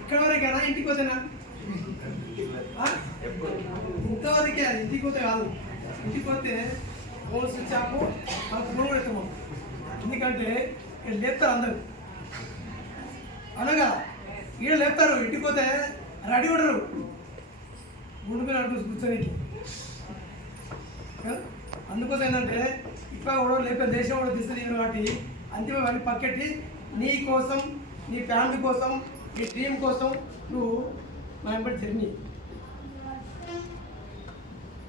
ఇక్కడ వరకేనా ఇంటికి వచ్చేనా ఇంతవరకే అది ఇంటికి పోతే కాదు. ఇంటికి పోతే ఫోన్ స్విచ్ ఆఫ్ మన ఫోన్ కూడా ఎందుకంటే ఇక్కడ లేపుతారు అందరు. అనగా ఈడ లేపుతారు ఇంటికి పోతే రెడీ ఉండరు. గుండు మీద అడుగు కూర్చొని. అందుకోసం ఏంటంటే ఇప్పుడు కూడా లేపే దేశం కూడా తీసుకుని కాబట్టి అంతిమ వాడిని పక్కెట్టి నీ కోసం నీ ఫ్యామిలీ కోసం నీ డ్రీమ్ కోసం నువ్వు మా వెంబడి జర్నీ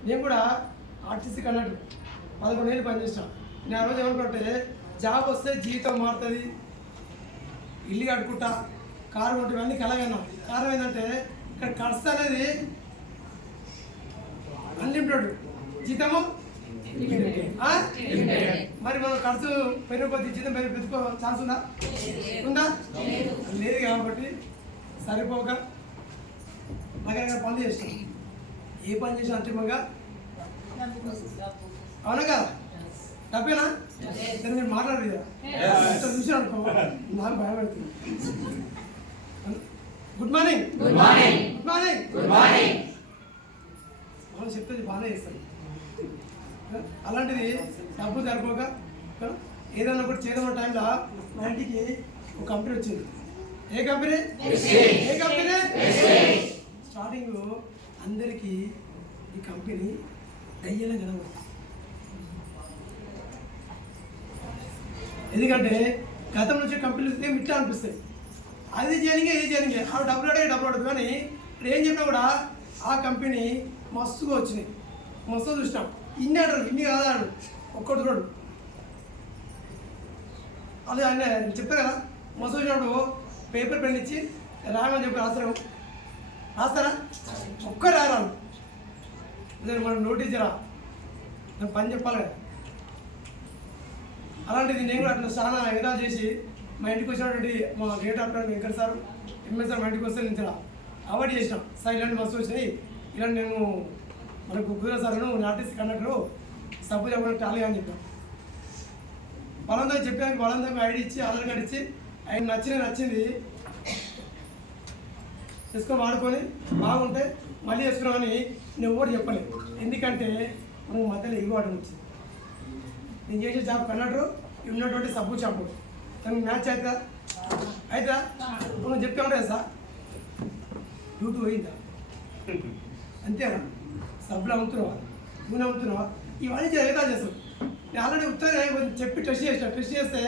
నేను కూడా ఆర్టీసీ అన్నట్టు పదకొండు ఏళ్ళు పనిచేసిన నేను ఆ రోజు ఏమనుకుంటే జాబ్ వస్తే జీవితం మారుతుంది ఇల్లు కట్టుకుంటా కారు కొంటే అన్నీ కారణం ఏంటంటే ఇక్కడ ఖర్చు అనేది అన్లిమిటెడ్ జీతము మరి మనం ఖర్చు పెరిగిన కొద్ది పెరిగి పెంచుకో ఛాన్స్ ఉందా? ఉందా? లేదు కాబట్టి సరిపోక రకరకాల పనులు చేస్తాం ఏ పని చేసినా అంతిమంగా అవునా కదా? డబ్బేనా సరే మీరు మాట్లాడరు కదా ఇంత చూసి అనుకో నాకు భయం పెడుతుంది good morning. Good morning. Good morning మనం చెప్పేది బాగానే చేస్తాం అలాంటిది డబ్బు సరిపోక ఏదైనా ఒకటి చేద్దాం టైంలో మా ఇంటికి ఒక కంపెనీ వచ్చింది. ఏ కంపెనీ ఏ కంపెనీ స్టార్టింగ్ అందరికీ ఈ కంపెనీ దయ్యాల కనబడుతుంది ఎందుకంటే గతం నుంచి కంపెనీలు వస్తే ఇట్లా అనిపిస్తాయి. అది చేయనిగే ఇది చేయనిగే ఆ డబ్బులు అడిగే డబ్బులు అడగదు కానీ ఇప్పుడు ఏం చెప్పినా కూడా ఆ కంపెనీ మస్తుగా వచ్చినాయి. మస్తు చూసినాం. ఇన్ని ఆడరు ఇన్ని కాదాడు. ఒక్కడు చూడు. అదే ఆయన చెప్పారు కదా మస్తు వచ్చినప్పుడు పేపర్ పెన్ ఇచ్చి రాయమని చెప్పి రాస్తారు రాస్తారా? ఒక్క రారాను అదే మనం నోటీస్ రా నేను పని చెప్పాలి. అలాంటిది నేను కూడా అట్లా చాలా ఎగదాలు చేసి మా ఇంటికి వచ్చినటువంటి మా gate of Venkata sir MS sir మా ఇంటికి వస్తే నేను అవాయిడ్ చేసినాం. సార్ ఇలాంటి మస్తు వచ్చినాయి ఇలాంటి నేను మనకు కుదిర సార్ను ఆర్టిస్ట్ కండక్టరు సబ్బు చెప్పడానికి టాలీ అని చెప్పాను బలంగా చెప్పాను బలంగా ఐడి ఇచ్చి ఆధార్ కార్డు ఇచ్చి ఆయన నచ్చిన నచ్చింది. తీసుకొని వాడుకొని బాగుంటే మళ్ళీ వేసుకున్నామని నేను ఎవరు చెప్పలేదు. ఎందుకంటే మనకు మధ్యలో ఎగువ వచ్చింది. నేను చేసే జాబ్ కన్నట్టు ఉన్నటువంటి సబ్బు షాపు. తనకి మ్యాచ్ అవుతుందా అవుతుందా మనం చెప్పామంటే సార్ డ్యూటీ పోయిందా? అంతేనా? సబ్బులు అమ్ముతున్నావా నూనె అమ్ముతున్నావా ఇవన్నీ జరగదా చేస్తాం నేను ఆల్రెడీ ఉత్తరం కొంచెం చెప్పి టెస్ట్ చేసిన. టెస్ట్ చేస్తే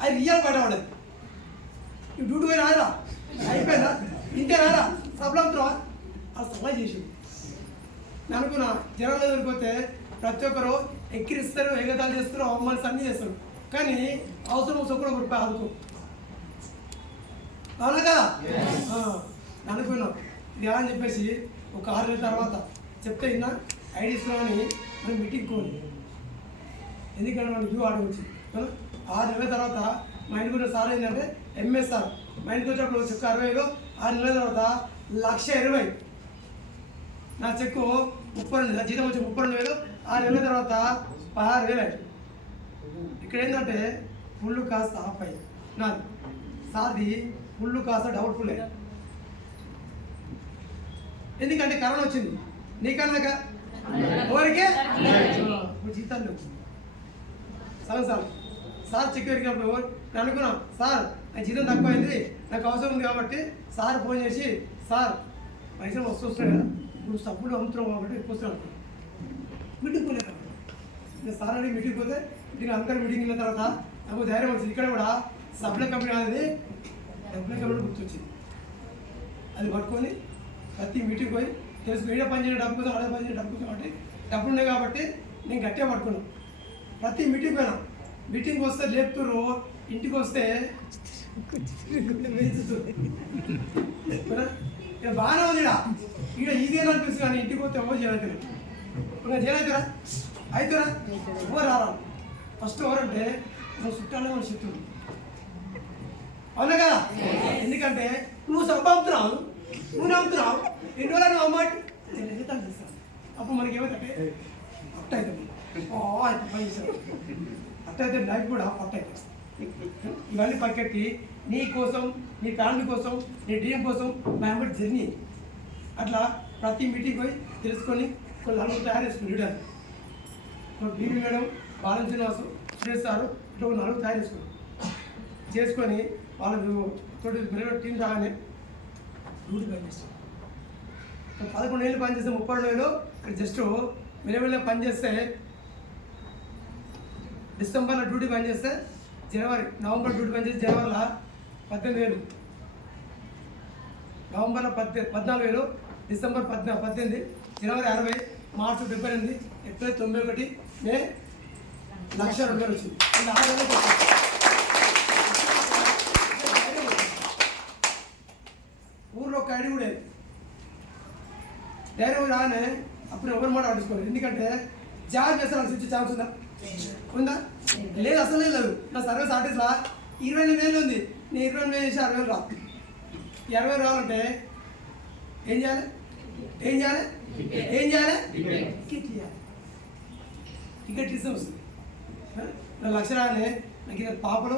అది రియల్ బయట పడదు ఈ డ్యూటీ పోయి రారా? అయిపోయిందా? ఇంతే రారా? సబ్బులు అమ్ముతున్నావా? అది సలహా చేసింది. నేను అనుకున్నా జనాల్లో దొరికిపోతే ప్రతి ఒక్కరు ఎక్కిరిస్తారు ఎగతాలు చేస్తారు అవమానాలు అన్నీ చేస్తారు. కానీ అవసరం వస్తే కూడా ఒక రూపాయి ఆదుకో. అవునా కదా? అనుకున్నాం. ఇది ఎలా అని చెప్పేసి ఒక ఆరు నెలల తర్వాత చెప్తే ఇన్నా ఐడి ఇస్తున్నామని మనం మీటింగ్ కోని. ఎందుకంటే మనం యూ ఆర్డర్ వచ్చింది. ఆరు నెలల తర్వాత మా ఇంటికి ఉన్న సార్ ఏంటంటే ఎంఎస్ సార్. మా ఇంటికి వచ్చినప్పుడు చెక్ అరవై వేలు ఆరు నెలల తర్వాత లక్ష ఇరవై. నా చెక్కు ముప్పై రెండు నా జీతం వచ్చి ముప్పై రెండు వేలు ఆరు నెలల తర్వాత పదహారు వేలు ఇక్కడ ఏంటంటే ఫుల్ కాస్త ఆఫ్ అయ్యి నాది. సాది ఫుల్ కాస్త డౌట్ఫుల్ అయ్యి ఎందుకంటే కరోనా వచ్చింది. నీకన్నాక ఎవరికే? ఇప్పుడు జీతాలు లేవు. సరే సార్ సార్ చెక్ ఎరిగినప్పుడు నేను అనుకున్నాం సార్ నా జీతం తక్కువైంది నాకు అవసరం ఉంది కాబట్టి సార్ ఫోన్ చేసి సార్ పైసలు వస్తూ వస్తున్నాయి కదా నువ్వు సబ్బులు అమ్ముతున్నావు కాబట్టి ఎక్కువ వస్తున్నావు మీటింగ్ పోలేదు నేను సార్ అడిగి మీటింగ్ పోతే మీటింగ్ అందరు మీటింగ్ వెళ్ళిన తర్వాత నాకు ధైర్యం వచ్చింది. ఇక్కడ కూడా సప్లై కంపెనీ అనేది సప్లై కంపెనీ గుర్తొచ్చింది. అది పట్టుకొని ప్రతి మీటింగ్ పోయి తెలుసు వీడియో పనిచేయడం డబ్బు కోసం అడే పనిచేయడం డబ్బు కోసం కాబట్టి డబ్బులు ఉన్నాయి కాబట్టి నేను గట్టిగా పట్టుకున్నాను ప్రతి మీటింగ్ పోయినా. మీటింగ్ వస్తే లేపుతురు ఇంటికి వస్తే బాగానే ఉంది ఈడ. ఈజీగా అనిపిస్తుంది కానీ ఇంటికి పోతే ఎవరు చేయలేదు ఇంకా చేయలేదురా అవుతురా ఎవరు రారా? ఫస్ట్ ఎవరంటే నువ్వు చుట్టాలే మన చుట్టూ అవునా కదా? ఎందుకంటే నువ్వు సబ్బు నువ్వు నమ్ముతున్నావు ఎన్ని రోజులు నువ్వు నేను జీతాలు చేస్తాను అప్పుడు మనకి ఏమైతే అట్ట అవుతుంది ఓ అయితే పని చేశాను అట్ట అయితే నాకు కూడా అట్ట అవుతుంది ఇవన్నీ పక్కెట్టి నీ కోసం నీ ఫ్యామిలీ కోసం నీ డ్రీమ్ కోసం మా కూడా జర్నీ అట్లా ప్రతి మీటింగ్ పోయి తెలుసుకొని కొన్ని అందరూ తయారు చేసుకుని leader. BB madam Balam Srinivasu Suresh sir ఇట్లా నాలుగు నలుగురు తయారు చేసుకున్నాం. చేసుకొని వాళ్ళు తోటి మెరుగు టీం రాగానే డ్యూటీ పనిచేస్తాం పదకొండు ఏళ్ళు పనిచేస్తే ముప్పై రెండు వేలు ఇక్కడ జస్ట్ మెరుగు పనిచేస్తే డిసెంబర్లో డ్యూటీ పనిచేస్తే జనవరి నవంబర్ డ్యూటీ పనిచేస్తే జనవరిలో పద్దెనిమిది వేలు. నవంబర్లో పద్దె పద్నాలుగు వేలు డిసెంబర్ పద్నా పద్దెనిమిది జనవరి అరవై మార్చి డెబ్బై ఎనిమిది ఏప్రిల్ తొంభై ఒకటి మే లక్ష రెండు వేలు వచ్చింది ఆరు వేలు వచ్చింది. ఒక ఐడి కూడా లేదు. రానే అప్పుడు ఎవరు మాట ఆడుకోలేదు ఎందుకంటే జాబ్ చేస్తారు ఇచ్చే ఛాన్స్ ఉందా? ఉందా? లేదు అసలు లేదు. నా సర్వీస్ ఆర్టిస్ట్లా ఇరవై ఎనిమిది వేలు ఉంది. నేను ఇరవై ఎనిమిది వేలు చేసి అరవై వేలు రా. ఇరవై అరవై వేలు రావాలంటే ఏం చేయాలి? ఏం చేయాలి? ఏం చేయాలి? టికెట్ చేయాలి టికెట్ ఇస్తే వస్తుంది. నా లక్ష రాగానే నాకు ఇది పాపలు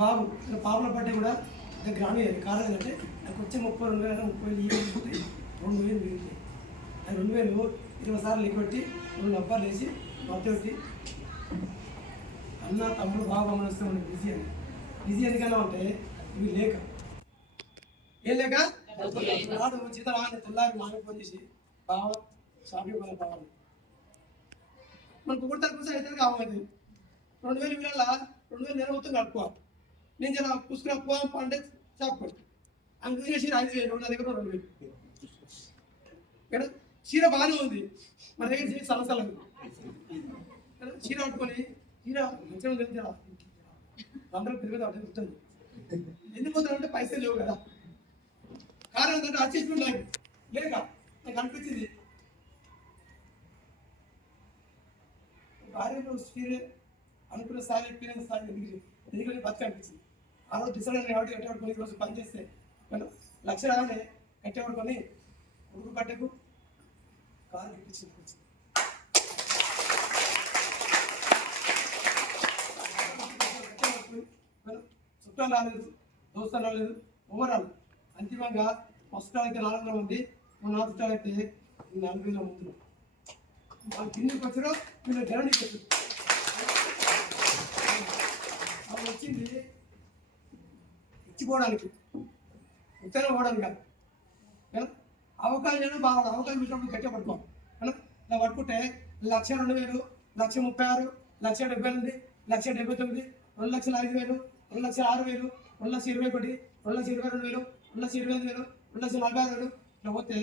బాబు పాపలో పాపల పట్టే కూడా ఇంకా గ్రామీణ కారణం ఏంటంటే నాకు వచ్చే ముప్పై రెండు వేల ముప్పై వేలు ఈవెంట్ ఉంటాయి రెండు వేలు మిగులుతాయి ఆ రెండు వేలు ఇరవై సార్లు లెక్కొట్టి రెండు డబ్బాలు వేసి మొత్తం అన్న తమ్ముడు బాబు వస్తే మనకి బిజీ అని. బిజీ ఎందుకన్నా అంటే ఇవి లేక. ఏం లేక? రాదు చిత్ర రాని తెల్లారి మాకు ఫోన్ చేసి బావ షాపింగ్ పోయిన బావాలి మనకు ఒకటి తక్కువ అయితే కావాలి రెండు వేలు వీళ్ళ రెండు వేలు నెల మొత్తం కట్టుకోవాలి నేను చాలా పుస్తకం పోదాం పండే షాప్ పెట్టి అందుకు చీర ఐదు వేలు నా దగ్గర రెండు వేలు ఇక్కడ చీర బాగానే ఉంది. మన దగ్గర చీర సలసల చీర పట్టుకొని చీర మంచిగా ఉంది జర అందరూ పెరిగేది అదే ఉంటుంది. ఎందుకు పోతానంటే పైసలు లేవు కదా. కారణం ఏంటంటే అచేస్మెంట్ లేదు లేక నాకు అనిపించింది భార్యలో స్పీరే అనుకున్న స్థాయి ఎక్స్పీరియన్స్ స్థాయి ఎందుకు ఎందుకంటే బతికి అనిపించింది. ఆ రోజు డిసైడ్ అయిన కాబట్టి ఎట్లా ఈరోజు పని చేస్తే నన్ను లక్ష రాగానే కట్టబడుకొని ఉడుకు కట్టకు కారు ఇప్పించింది చుట్టాలు రాలేదు దోస్తాలు రాలేదు ఓవరాల్ అంతిమంగా ఫస్ట్ అయితే నాలుగు వందల మంది మన చుట్టాలు అయితే నాలుగు వేల ముందు వాళ్ళు కిందికి వచ్చారు వీళ్ళు జనానికి వచ్చారు. వాళ్ళు వచ్చింది ఇచ్చిపోవడానికి ఉత్తరం పోవడం కాదు అవకాశం లేదు బాగా అవకాశం ఇచ్చినప్పుడు గట్టిగా పట్టుకోవాలి ఇలా పట్టుకుంటే లక్ష రెండు వేలు లక్ష ముప్పై ఆరు లక్ష డెబ్బై ఎనిమిది లక్ష డెబ్బై తొమ్మిది రెండు లక్షల ఐదు వేలు రెండు లక్షల ఆరు వేలు రెండు లక్షల ఇరవై ఒకటి రెండు లక్షల ఇరవై రెండు వేలు రెండు లక్షల ఇరవై ఐదు వేలు రెండు లక్షల నలభై ఆరు వేలు. ఇట్లా పోతే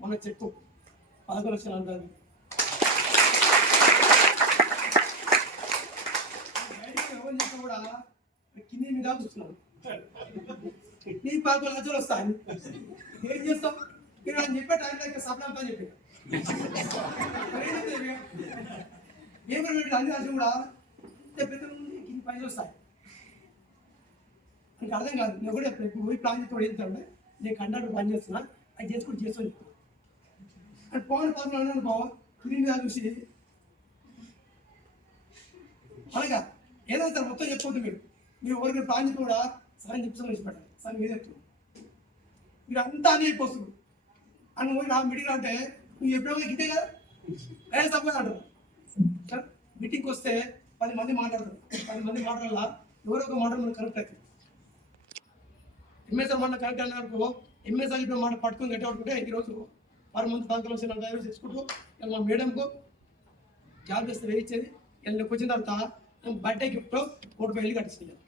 మన చెట్టు పదకొండు లక్షల నలభై ఐదు ఎవరు చెప్పినా కూడా కింది మీద చూస్తున్నాను నీ పదకొండు లక్షలు వస్తాయి. ఏం చేస్తాం మీరు అని చెప్పే టైం దగ్గర సప్లంతా చెప్పి ఏమన్నా అన్ని రాజు కూడా? పెద్ద కింది పైసలు వస్తాయి. నీకు అర్థం కాదు నేను కూడా చెప్పాను ఇప్పుడు పోయి ప్లాన్ చేసి వెళ్తాడు నేను కండక్టర్ పని చేస్తున్నా అది చేసుకుంటూ చేస్తాను అంటే పవన్ పదకొండు అన్నాను బావ కింది చూసి. అలాగా ఏదో సార్ మొత్తం చెప్పుకుంటే మీరు. మీరు ఎవరికి ప్లాన్ కూడా సరైన చెప్తాను వేసి పెట్టాలి మీద మీరు అంతా అని అయిపోతుంది అని పోయి నా మీటింగ్ అంటే నువ్వు ఎప్పుడో ఇదే కదా? ఏ సపోజ్ అంటారు? మీటింగ్కి వస్తే పది మంది మాట్లాడతారు. పది మంది మాట్లాడాల? ఎవరో ఒక మాట మనకు కరెక్ట్ అవుతుంది ఎంఎస్ఆర్ మాట కరెక్ట్ అన్నారనుకో ఎంఎస్ఆర్ ఇప్పుడు మాట పట్టుకొని గట్టి పట్టుకుంటే ఈరోజు పది మంది పదకొండు వచ్చి నలభై ఐదు తెచ్చుకుంటూ ఇలా మా మేడంకు జాబ్ చేస్తే వేయించేది వీళ్ళకి వచ్చిన తర్వాత నేను బర్త్డే గిఫ్ట్ కోటి రూపాయలు కట్టించాను నాకు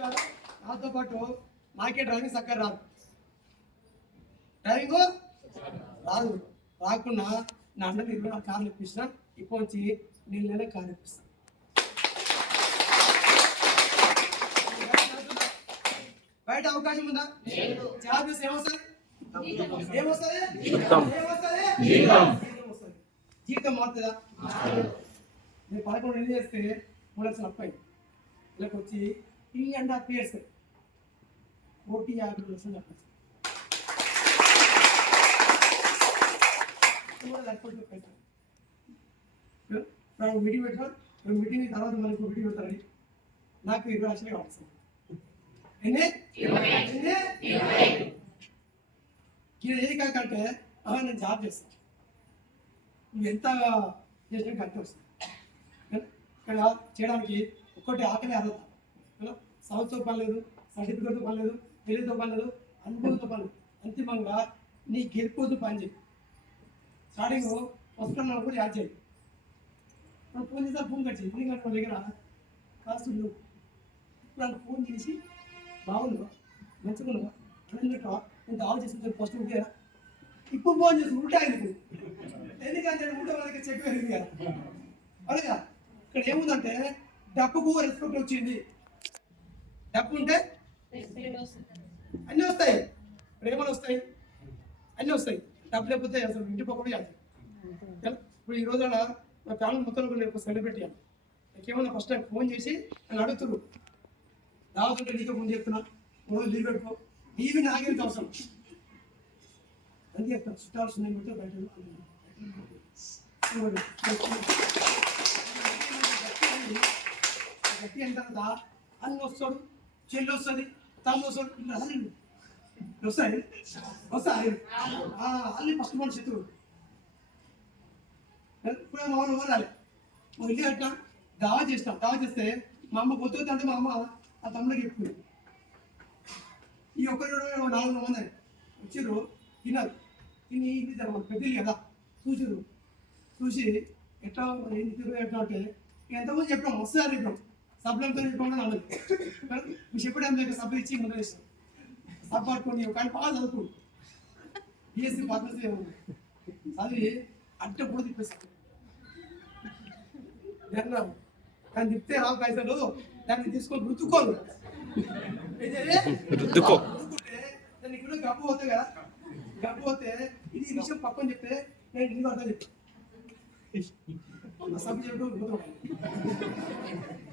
కాదు, నాతో పాటు నాకే డ్రైవింగ్ చక్కగా రాదు. డ్రైవింగ్? రాదు. రాకుండా నా అన్నకి ఇరవై నాలుగు కార్లు ఇప్పించిన ఇప్పుడు వచ్చి నేను నెల కారు ఇప్పిస్తాను బయట అవకాశం ఉందా? జాబ్ ఏమొస్తుంది జీతం. మారుతుందా? నేను పదకొండు ఎన్ని చేస్తే మూడు లక్షలు అప్పాయి వీళ్ళకి వచ్చి త్రీ అండ్ హాఫ్ ఇయర్స్ కోటి యాభై లక్షలు చెప్పచ్చు ఇప్పుడు మీటింగ్ పెట్టినా ఇప్పుడు మీటింగ్ తర్వాత మనకు మీటింగ్ పెడతారని నాకు ఇరవై లక్షలు కావాలి సార్ ఎన్ని ఎన్ని ఇది ఏది కాకంటే అలా నేను జాబ్ చేస్తాను నువ్వు ఎంత చేసినా కరెక్ట్ వస్తుంది ఇక్కడ చేయడానికి ఒక్కటి ఆకలి అర్హత కదా సంవత్సరం పని లేదు పర్లేదు పని లేదు తెలివితో పని లేదు అనుభవంతో పని అంతిమంగా నీ గెలుపుతో పని చేయి స్టార్టింగ్ వస్తున్నా కూడా యాడ్ చేయి. మనం ఫోన్ చేస్తే ఫోన్ కట్ చేయి. ఎందుకంటే మన దగ్గర కాస్తులు ఇప్పుడు నాకు ఫోన్ చేసి బాగుందా. మంచిగా ఉన్నదా అన్నట్టు నేను దావ చేసుకుంటే ఫస్ట్ ఉంటే ఇప్పుడు ఫోన్ చేసి ఉంటాయి నీకు ఎందుకంటే ఉంటే వాళ్ళకి చెప్పేది కదా. అలాగా ఇక్కడ ఏముందంటే డబ్బుకు రెస్పెక్ట్ వచ్చింది. డబ్బు ఉంటే అన్నీ వస్తాయి. ప్రేమలు వస్తాయి. అన్నీ వస్తాయి. డబ్బు లేకపోతే అసలు ఇంటి పక్కన ఇప్పుడు ఈ రోజున నా ఫ్యామిలీ మొత్తం కూడా నేను సెలబ్రిటీ అని నాకేమన్నా ఫస్ట్ టైం ఫోన్ చేసి నన్ను అడుగుతురు రావుతుంటే నీతో ఫోన్ చెప్తున్నా మూడు లీవ్ పెట్టుకో. లీవ్ నాగేది అవసరం. అందుకే అక్కడ చుట్టాల్సి బయట గట్టి అయిన తర్వాత అన్న వస్తాడు. చెల్లి వస్తుంది తమ్ముడు వస్తుంది ఇలా వస్తాయి? వస్తాయి అల్లి ఫస్ట్ మన శత్రువు ఇప్పుడు మా వాళ్ళు ఇవ్వాలి మా ఇల్లు కట్టాం దావా చేస్తాం దావా చేస్తే మా అమ్మ గుర్తు అంటే మా అమ్మ ఆ తమ్ముడికి ఎప్పుడు ఈ ఒక్కరు నాలుగు మంది వచ్చారు తిన్నారు. తిని ఇది మన పెద్దలు కదా చూసారు చూసి ఎట్లా ఏం తిరుగు ఎట్లా అంటే ఎంతమంది చెప్పాం వస్తారు చెప్పాం సభ్యులతో చెప్పకుండా నమ్మదు నువ్వు చెప్పడం లేక సభ ఇచ్చి ముందు సభ పట్టుకొని కానీ బాగా చదువుకో. బిఎస్సీ పద్ధతి చదివి అడ్డ కూడా తిప్పేస్తాను జగన్ కానీ తిప్పితే రావు పైసలు. దాన్ని తీసుకొని రుద్దుకోను? రుద్దుకో. దాన్ని ఇక్కడ గప్పు పోతాయి కదా. గప్పు పోతే ఇది ఈ విషయం పక్కన చెప్తే నేను ఇంటికి అర్థం చెప్తాను సబ్ చేయడం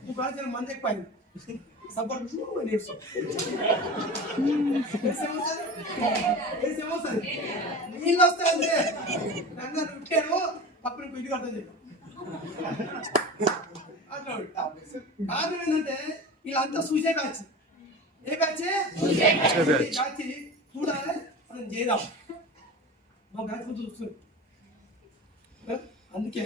ఈ బాధ్యత మంది ఎక్కువైంది సపోర్ట్ నేర్చుకో. నీళ్ళు వస్తాయంటే నన్ను పక్కన అట్లా కారణం ఏంటంటే వీళ్ళంతా సూచే బ్యాచ్. ఏ బ్యాచ్? బ్యాచ్. చూడాలి మనం చేద్దాం. మా బ్యాచ్ ముందు చూస్తుంది అందుకే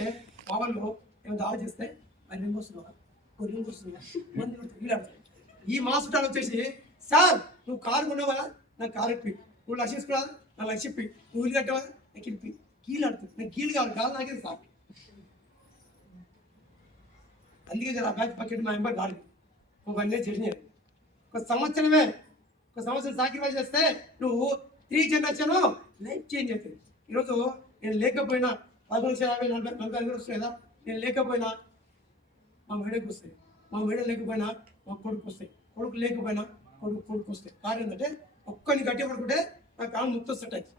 వాళ్ళు ఏమో దాడి చేస్తే అది రెండు వస్తున్నావా? కొన్ని వస్తున్నా. మంది వీలాడతాయి ఈ మాస్టర్ వచ్చేసి సార్ నువ్వు కారు కొన్నావా? నాకు కారు ఇప్పి. నువ్వు లక్ష తీసుకురా? నా లక్ష ఇప్పి. నువ్వు ఇల్లు కట్టవా? నాకు ఇప్పి. కీలు ఆడుతుంది నాకు కీలు కావాలి కాదు నాకే సార్? అందుకే ఆ బ్యాచ్ పక్కన మా ఎంబర్ గాడి ఒక అన్నీ జరిగినాయి ఒక సంవత్సరమే ఒక సంవత్సరం సాక్రిఫైస్ చేస్తే నువ్వు త్రీ జనరేషన్ లైఫ్ చేంజ్ అవుతుంది. ఈరోజు నేను లేకపోయినా పదకొండు నుంచి యాభై నలభై నలభై ఐదు వస్తాయి కదా? నేను లేకపోయినా మా మేడకు వస్తాయి. మా మేడ లేకపోయినా మా కొడుకు వస్తాయి. కొడుకు లేకపోయినా కొడుకు కొడుకు వస్తాయి. కారణం ఏంటంటే ఒక్కరిని గట్టి పడుకుంటే నా కాలం మొత్తం సెట్ అయింది?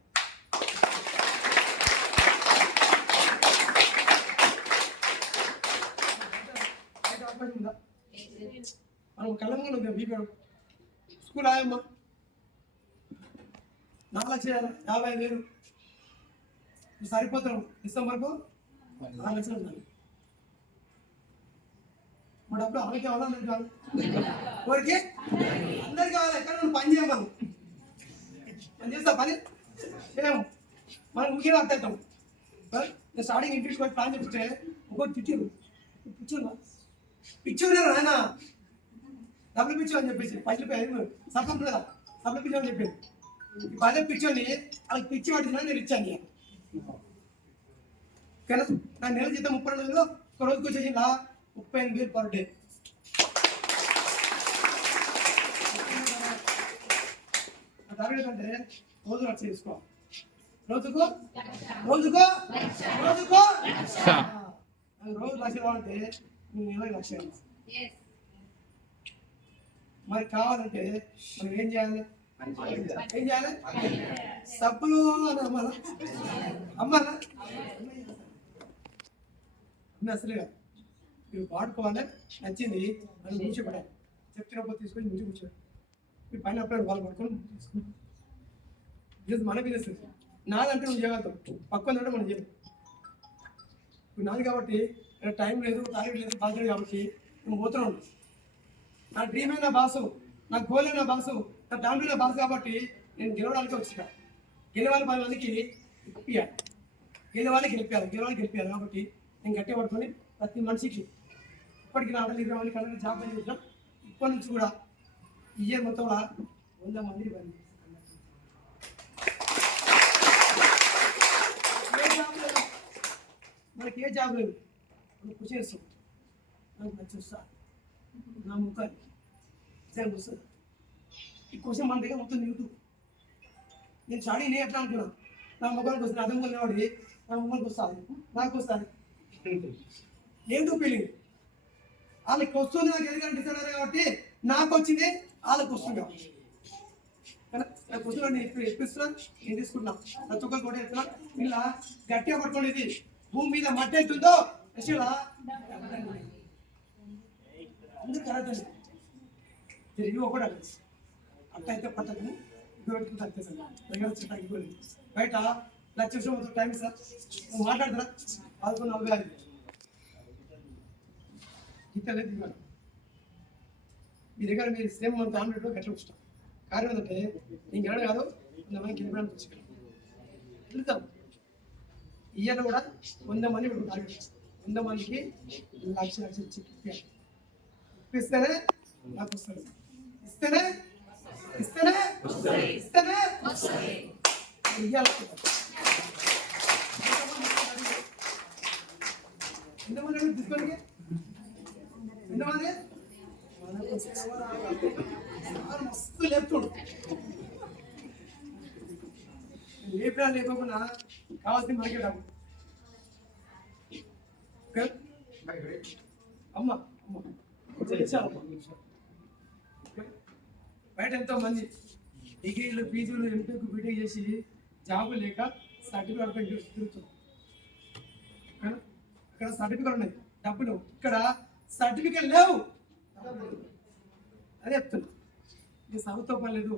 మనం కళ్ళంగా ఉంది. బీపీడు స్కూల్ ఆయమ్మా. నాలుగు లక్షల యాభై వేలు. సరిపోతాం ఇస్తాం వరకు మా డబ్బులు అందరికీ కావాలా అందరికి కావాలి. ఎవరికి? అందరికి కావాలి. ఎక్కడ నువ్వు పని చేయమను. పని చేస్తా పని. చేయము మనం ఊరికే అర్థం నేను స్టార్టింగ్ ఇంటికి పోయి ప్లాన్ చెప్తే ఒకటి పిచ్చారు పిచ్చున్నా పిచ్చున్నా ఆయన. డబ్బులు పిచ్చు అని చెప్పేసి పైసలు పోయి సపం లేదా? సఫలం పిచ్చు అని చెప్పేది ఈ పదే పిచ్చోని వాళ్ళకి పిచ్చి పట్టించిన నేను ఇచ్చాను ఇక. కానీ నా నెల జీతం ముప్పై రెండు వేలు ఒక రోజుకి వచ్చేసి నా ముప్పై ఎనిమిది వేలు పర్ డే. ఏంటంటే రోజు లక్ష తీసుకో రోజుకు రోజుకు రోజుకు. రోజు లక్ష కావాలంటే నేను నెలకు లక్ష ఇవ్వాలి. మరి కావాలంటే మనం ఏం చేయాలి? సబ్బులు అని అమ్మాలా అమ్మాలా మీరు వాడుకోవాలి నచ్చింది అని కూర్చోబడాలి చెప్తున్నప్పుడు తీసుకొని ముందు కూర్చోండి. మీ పైన అప్పుడు వాళ్ళు పడుకొని తీసుకుని. బిజినెస్ మన బిజినెస్ నాదంటే నువ్వు చేయగలుగుతావు పక్కన ఉంటే మనం చేయలేం. ఇప్పుడు నాది కాబట్టి టైం లేదు టార్గెట్ లేదు బాధ్యత కాబట్టి నువ్వు పోతున్నావు నా డ్రీమే నా బాసు? నా గోలే నా బాసు నా ఫ్యామిలీ నా బాసు కాబట్టి నేను గెలవడానికి వచ్చిన. గెలవాలి పది మందికి ఇప్పియాలి గెలవాలి గెలిపారు గెలవాలి గెలిపారు కాబట్టి నేను గట్టిగా పడుకొని ప్రతి మనిషికి ఇప్పటికి నా వందల ఇరవై మంది జాబ్ అని ఇప్పటి నుంచి కూడా ఈ ఇయర్ మొత్తంలో వంద మంది పని జాబ్ లేదు మనకి ఏ జాబ్ లేదు మనం కృషి చేస్తాం. నాకు నచ్చి వస్తా. నా ముఖానికి. సరే వస్తుంది ఈ క్వశ్చన్ మన దగ్గర మొత్తం యూట్యూబ్ నేను స్టడీ నేను ఎట్లా అనుకున్నా నా ముఖానికి వస్తుంది అర్థం కొనేవాడి నా ముఖానికి వస్తుంది నాకు వస్తుంది ఏంటో ఫీలింగ్ వాళ్ళకి వస్తుంది నాకు ఎందుకంటే డిసైడ్ కాబట్టి నాకు వచ్చింది వాళ్ళకి వస్తుంది కాబట్టి కదా? నేను ఇప్పుడు ఇప్పిస్తున్నాను నేను తీసుకుంటున్నా. ప్రతి ఒక్కరు కూడా చెప్తున్నా. ఇలా గట్టిగా పట్టుకోండి. ఇది భూమి మీద మట్టి అవుతుందో యశులా అందరూ కరెక్ట్ తిరిగి ఒకటి అడ్రస్ అట్ట అయితే పట్టదు. ఇటువంటి పెట్టుకుంటే అంతే సార్ దగ్గర బయట లక్ష టైం సార్ నువ్వు మాట్లాడతారా పదకొండు నలభై ఐదు ఇతలే దిగాను మీ దగ్గర మీరు సేమ్ మంత్ ఫ్యామిలీలో గట్ల వచ్చిన కారణం ఏంటంటే నేను గెలడం కాదు కొంతమంది గెలవడానికి వచ్చి వెళ్తాం. ఇయ్యాల కూడా వంద మంది ఇప్పుడు టార్గెట్ వంద మందికి లక్ష లక్ష ఇచ్చి ఇప్పిస్తేనే నాకు వస్తుంది. ఇస్తేనే ఇస్తేనే ఇస్తేనే. ఇయ్యాలి. ఎంతమంది అడిగారు తీసుకోండి. ఎంతమంది మస్తు లేపుతుడు. లేపినా లేకపోయినా కావాల్సింది మనకే డబ్బు జాబ్ లేక సర్టిఫికేట్ అక్కడ తిరుగుతున్నారు తిరుగుతున్నాం. అక్కడ సర్టిఫికేట్ ఉన్నాయి. డబ్బులు ఇక్కడ సర్టిఫికేట్ లేవు. అదే చెప్తున్నా. ఇది సభతో పని లేదు.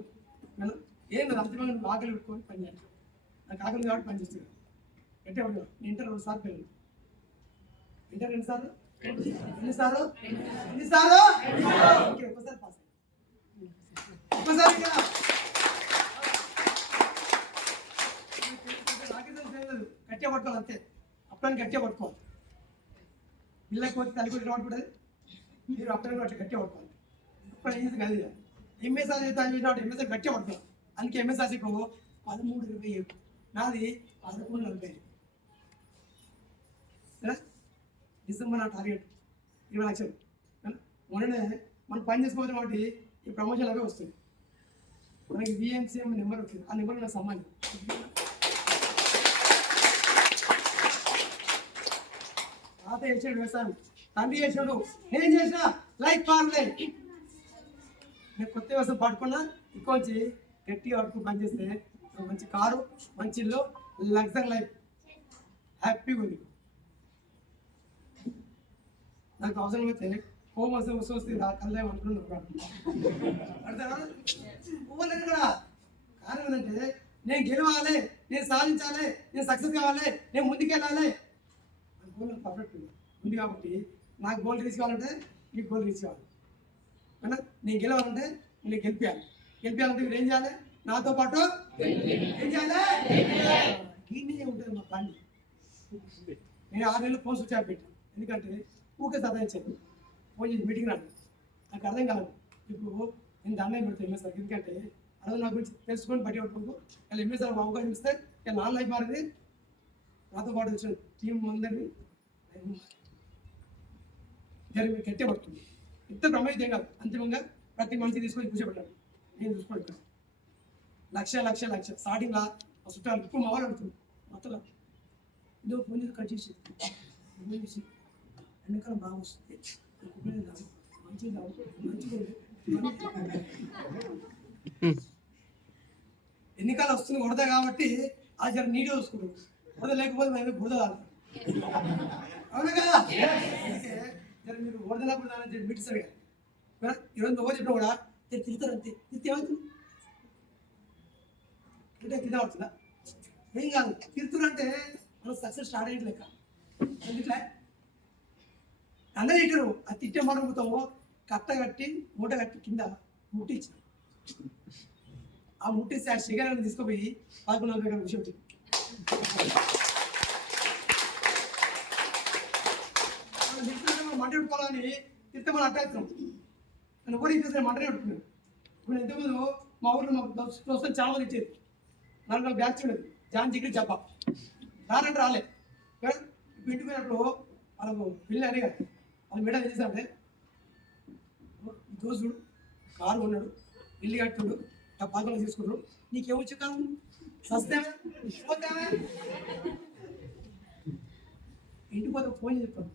ఏం లేదు అంతిమంగా నువ్వు ఆకలి పెట్టుకొని పని చేయాలి. నాకు ఆకలి కాబట్టి పని చేస్తున్నాను అంటే నేను ఇంటర్ రెండు సార్లు పిల్లలు ఇంటర్ రెండు సార్లు? ఎన్నిసార్లు ఎన్నిసార్లు ఓకే ఒకసారి పాస్ ఒక్కసారి ఇక్కడ రాకేశం చేయలేదు గట్టిగా పట్టుకోవాలి అంతే. అప్పుడని గట్టిగా పట్టుకోవాలి పిల్లకి పోతే తల్లి కూడా పట్టుకుంటుంది మీరు అప్పుడని అట్లా గట్టిగా పట్టుకోవాలి. అప్పుడు ఈజీ కాదు ఇక. ఎంఎస్ఆర్ చేస్తాను ఎంఎస్ఆర్ గట్టిగా పట్టుకోవాలి అందుకే ఎంఎస్ఆర్సీకి పదమూడు ఇరవై ఏడు. నాది పదకొండు నలభై ఐదు కదా? డిసెంబర్ నా టార్గెట్ ఇరవై లక్షలు. కదా? మొన్ననే మనం పని చేసుకోవచ్చు కాబట్టి ఈ ప్రమోషన్ అవే వస్తుంది. మనకి విఎంసీఎం నెంబర్ వచ్చింది. ఆ నెంబర్ నాకు సంబంధం తాత చేసాడు వ్యవసాయం తండ్రి చేసాడు నేను చేసిన లైక్ పార్లే నేను కొత్త వ్యవసాయం పట్టుకున్నా. ఇంకొంచి గట్టిగా పట్టుకుని వరకు పనిచేస్తే మంచి కారు మంచి ఇల్లు లగ్జరీ లైఫ్. హ్యాపీగా ఉంది. నాకు అవసరం అయితే హోమ్ అవసరం వస్తూ వస్తే నా కళ్ళే అనుకున్నాను అర్థమా పోలేదు కారణం ఏంటంటే నేను గెలవాలి నేను సాధించాలి నేను సక్సెస్ కావాలి నేను ముందుకెళ్ళాలి. గోల్ పర్ఫెక్ట్ ఉంది కాబట్టి నాకు గోల్ రీచ్ కావాలంటే నీకు గోల్ రీచ్ కావాలి. అవునా నేను గెలవాలంటే నేను గెలిపించాలి గెలిపించాలంటే మీరు ఏం చేయాలి? నాతో పాటు ఏం చేయాలి? దీన్నే ఉంటుంది మా పని నేను ఆరు నెలలు ఫోన్ స్విచ్ ఆఫ్ పెట్టాను. ఎందుకంటే ఊకే సదాయించాను ఫోన్ చేసి మీటింగ్ రాను నాకు అర్థం కాలేదు. ఇప్పుడు నేను దండం పెడతాను ఎంఎస్ఆర్ ఎందుకంటే అర్థం నా గురించి తెలుసుకొని బట్టి పట్టుకుంటూ ఇలా ఎంఎస్ఆర్ అవకాశం ఇస్తే ఇలా నా లైఫ్ మారింది. నాతో పాటు వచ్చిన టీం అందరినీ జరిగి మీరు గట్టే పడుతుంది ఇంత బ్రహ్మైతే కాదు అంతిమంగా ప్రతి మనిషి తీసుకొని కూర్చోబెట్టాలి నేను చూసుకుంటాను లక్ష లక్ష లక్ష. స్టార్టింగ్ మా చుట్టాలు ఇప్పుడు మా వాళ్ళు అడుగుతుంది మొత్తం ఇదో ఫోన్ చేసి కట్ చేసి. ఫోన్ చేసి. ఎండాకాలం బాగా వస్తుంది. మంచిది తాగు మంచిగా ఎన్నికలు వస్తుంది కొడతా కాబట్టి అది జర నీట్గా చూసుకుంటాం బురద లేకపోతే మేము బురద తాగుతాం అవునా కదా మీరు చెప్పి మిట్టిస్తారు కదా. ఈరోజు నువ్వు చెప్పినా కూడా జర తిడతారు అంతే. ఏమవుతుంది? తినే అవుతుందా? ఏం కాదు. అంటే మనం సక్సెస్ స్టార్ట్ అయ్యేది లెక్క. ఎందుకులే? అందరూ తిట్టరు ఆ తిట్టే మాట పోతాము కట్ట కట్టి మూట కట్టి కింద ముట్టించి ఆ ముట్టేసి ఆ షుగర్ తీసుకుపోయి పదకొండు నలభై నాకు మంట పెట్టుకోవాలని తిరితే మనం అట్టాయిస్తున్నాం నన్ను ఎవరు ఇచ్చేసిన మంటనే పెట్టుకున్నాను. ఇప్పుడు ఇంతకుముందు మా ఊర్లో మాకు దోస్తులు చాలా మంది ఇచ్చేది. నలుగురు బ్యాచ్ ఉండేది. జాన్ జిగ్రీ చెప్ప రానంటే రాలే. పెట్టుకున్నప్పుడు వాళ్ళకు పిల్లలు అడిగా. వాళ్ళు మేడం ఏం చేశారంటే దోసుడు కారు ఉన్నాడు ఇల్లు కట్టుడు డబ్బాలు తీసుకున్నాడు నీకేమొచ్చు కాదు సస్తేమే పోతామే ఇంటికి పోతే ఫోన్ చెప్తాను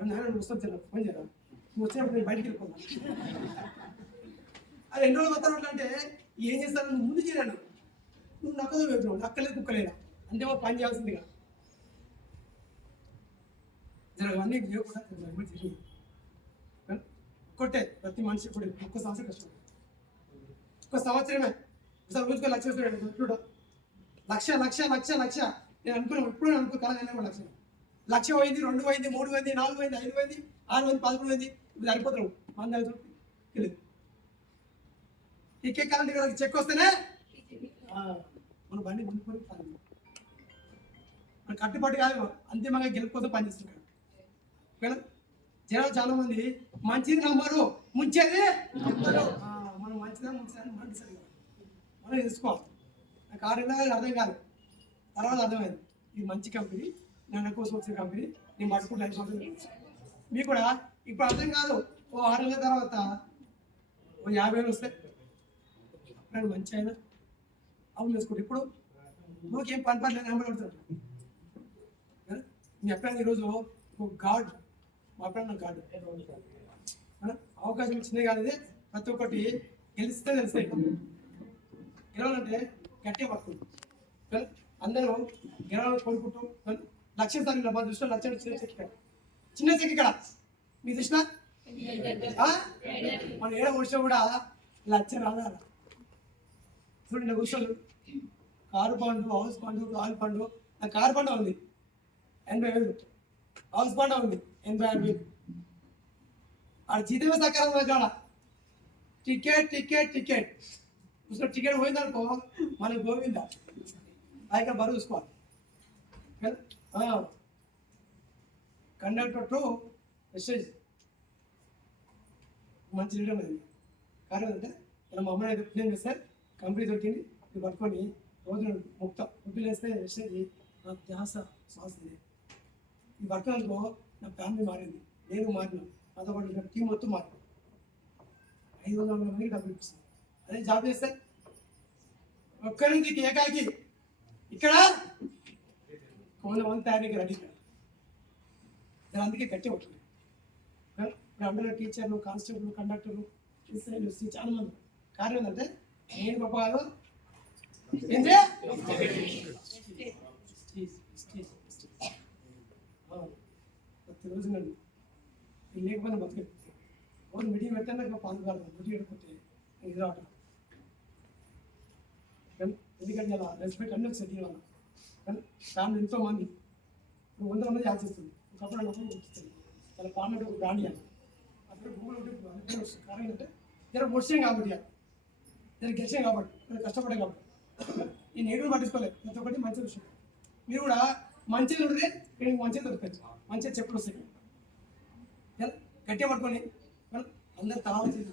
అరే నాన్న నువ్వు వస్తాను సార్ ఫోన్ చేయరా? నువ్వు వచ్చినప్పుడు నేను బయటికి వెళ్ళిపోతాను అది ఎన్ని రోజులు వస్తాను అంటే ఏం చేస్తాను? నువ్వు ముందు చేయను నువ్వు నక్కదో వెళ్తున్నావు నక్కలేదు కుక్కలేదా అంటే మా పని చేయాల్సిందిగా. జరగవన్నీ చేయకుండా జరిగింది కొట్టే ప్రతి మనిషి ఇప్పుడు ఒక్క సంవత్సరం కష్టం. ఒక్క సంవత్సరమే. ఒకసారి రోజుకో లక్ష వస్తాడు లక్ష లక్ష లక్ష లక్ష. నేను అనుకున్నాను ఎప్పుడు అనుకో కలగనే లక్ష. లక్ష పోయింది రెండు పోయింది మూడు పోయింది నాలుగు పోయింది ఐదు పోయింది ఆరు పోయింది పదకొండు పోయింది. ఇప్పుడు సరిపోతున్నావు మన దగ్గర తెలియదు టికెట్ కరెంట్ కదా చెక్ వస్తేనే? మన బండి ముందుకొని సాగింది. మన కట్టుబాటు కాదు అంతిమంగా గెలుపు కోసం పనిచేస్తున్నాడు ఓకేనా జనాలు చాలా మంది మంచిది నమ్మరు. ముంచేది మనం మంచిదా ముంచిదా అని మనం మనం తెలుసుకోవాలి నాకు ఆరు అర్థం కాదు. తర్వాత అర్థమైంది. ఇది మంచి కంపెనీ. నన్ను కోసం వచ్చిన కంపెనీ. నేను పట్టుకుంటే ఐదు సంవత్సరాలు మీకు కూడా? ఇప్పుడు అర్థం కాదు. ఓ ఆరు నెలల తర్వాత ఓ యాభై వేలు వస్తాయి అప్పుడు మంచి అయినా అవును వేసుకుంటే ఇప్పుడు నువ్వుకేం పని పని లేదు నెంబర్ కొడుతున్నాడు మీ అప్పుడు ఈరోజు ఒక గాడ్. మా ఫ్రెండ్ గాడ్. అవకాశం ఇచ్చినాయి కాదు ప్రతి ఒక్కటి గెలిస్తే తెలుస్తాయి గెలవాలంటే గట్టిగా పడుతుంది అందరూ గెలవాలని కోరుకుంటూ లక్ష్యం సార్ మా దృష్టిలో లక్ష్యం చిన్న చెక్ ఇక్కడ చిన్న చెక్ ఇక్కడ. మీ దృష్టిలో మన ఏడ కూర్చో కూడా లక్ష రాదా? చూడండి నా కూర్చోలు కారు పండు హౌస్ పండు రాయల్ పండు. నా కారు పండు ఉంది. ఎనభై వేలు హౌస్ పండు ఉంది. ఎనభై ఆరు వేలు. ఆడ జీతమే సకాలం కాడ. Ticket ticket ticket. చూసిన టికెట్ పోయిందనుకో మనకు గోవిందా ఇక్కడ బరువు చూసుకోవాలి. Conductor to message. మంచి లీడర్ అది కారణం అంటే ఇలా మా అమ్మాయి నేను సార్ కంపెనీ దొరికింది. ఇది పట్టుకొని రోజు ముక్త ముప్పి వేస్తే మెసేజ్ నా ధ్యాస శ్వాస ఇది. ఈ పట్టుకున్నందుకో నా ఫ్యామిలీ మారింది. నేను మారిన. నాతో పాటు నా టీం మొత్తం మారింది. ఐదు వందల మందికి డబ్బులు ఇప్పిస్తుంది అదే జాబ్ చేస్తే నుంచి ఏకాకి. ఇక్కడ కొంత మంది తయారీకి రెడీ. ఇక్కడ దాని అందుకే కట్టి ఉంటుంది ఇప్పుడు అందులో టీచర్లు కానిస్టేబుల్ కండక్టర్లు ఎస్ఐలు చాలా మంది కారణం ఏంటంటే నేను గొప్ప కాదు ఏంటి స్టేజ్, స్టేజ్, నన్ను. నేను లేకపోయినా బతికే రోజు మీటింగ్ పెట్టాను నాకు పాలు మీటింగ్ పెట్టకపోతే ఇది రావటం ఎందుకంటే అలా రెస్పెక్ట్ అన్నీ వచ్చాయి దీని ఫ్యామిలీ ఎంతో మంది ఇప్పుడు వందల మంది ఆశిస్తుంది ఒకప్పుడు నమ్మకం గుర్తిస్తుంది. తన పాడినట్టు ఒక బ్రాండ్ ఇవ్వాలి అప్పుడు భూములు ఉంటే వస్తుంది. కారణం ఏంటంటే జర ముడిచాం కాబట్టి నేను గెలిచాం కాబట్టి జర కష్టపడాం కాబట్టి. నేను ఏడు పట్టించుకోలేదు. ప్రతి ఒక్కటి మంచి విషయం. మీరు కూడా మంచిగా ఉంటే నేను మంచిగా దొరుకుతుంది మంచిగా చెప్పులు వస్తాయి. గట్టిగా పట్టుకొని అందరు తలా చేసి